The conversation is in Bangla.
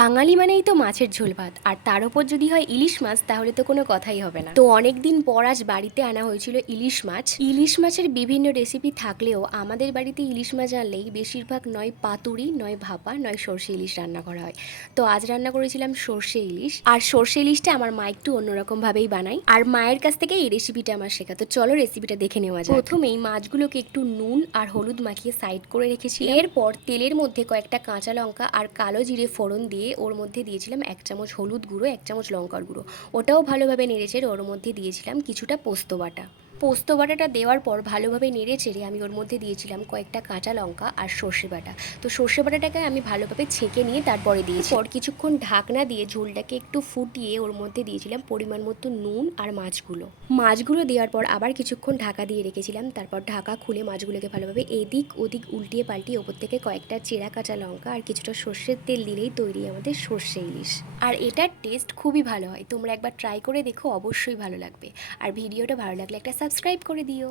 বাঙালি মানেই তো মাছের ঝোল ভাত, আর তার উপর যদি হয় ইলিশ মাছ তাহলে তো কোনো কথাই হবে না। তো অনেকদিন পর আজ বাড়িতে আনা হয়েছিল ইলিশ মাছ। ইলিশ মাছের বিভিন্ন রেসিপি থাকলেও আমাদের বাড়িতে ইলিশ মাছ আনলেই বেশিরভাগ নয় পাতুরি, নয় ভাপা, নয় সর্ষে ইলিশ রান্না করা হয়। তো আজ রান্না করেছিলাম সর্ষে ইলিশ। আর সর্ষে ইলিশটা আমার মা একটু অন্যরকম ভাবেই বানায়, আর মায়ের কাছ থেকে এই রেসিপিটা আমার শেখা। তো চলো রেসিপিটা দেখে নেওয়া যায়। প্রথমেই মাছগুলোকে একটু নুন আর হলুদ মাখিয়ে সাইড করে রেখেছি। এরপর তেলের মধ্যে কয়েকটা কাঁচা লঙ্কা আর কালো জিরে ফোড়ন দিয়ে ওর মধ্যে দিয়েছিলাম 1 চামচ হলুদ গুঁড়ো, 1 চামচ লঙ্কার গুঁড়ো। ওটাও ভালোভাবে নেড়েচেড়ে ওর মধ্যে দিয়েছিলাম কিছুটা পোস্ত বাটা। পোস্ত বাটাটা দেওয়ার পর ভালোভাবে নেড়ে চেড়ে আমি ওর মধ্যে দিয়েছিলাম কয়েকটা কাঁচা লঙ্কা আর সর্ষে বাটা। তো সর্ষে বাটাটাকে আমি ভালোভাবে ছেঁকে নিয়ে তারপরে দিয়েছি। পর কিছুক্ষণ ঢাকনা দিয়ে ঝোলটাকে একটু ফুটিয়ে ওর মধ্যে দিয়েছিলাম পরিমাণ মতো নুন আর মাছগুলো দেওয়ার পর আবার কিছুক্ষণ ঢাকা দিয়ে রেখেছিলাম। তারপর ঢাকা খুলে মাছগুলোকে ভালোভাবে এদিক ওদিক উল্টিয়ে পাল্টিয়ে ওপর থেকে কয়েকটা চেরা কাঁচা লঙ্কা আর কিছুটা সর্ষের তেল দিলেই তৈরি আমাদের সর্ষে ইলিশ। আর এটার টেস্ট খুবই ভালো হয়, তোমরা একবার ট্রাই করে দেখো, অবশ্যই ভালো লাগবে। আর ভিডিওটা ভালো লাগলে একটা সাবস্ক্রাইব করে দিও।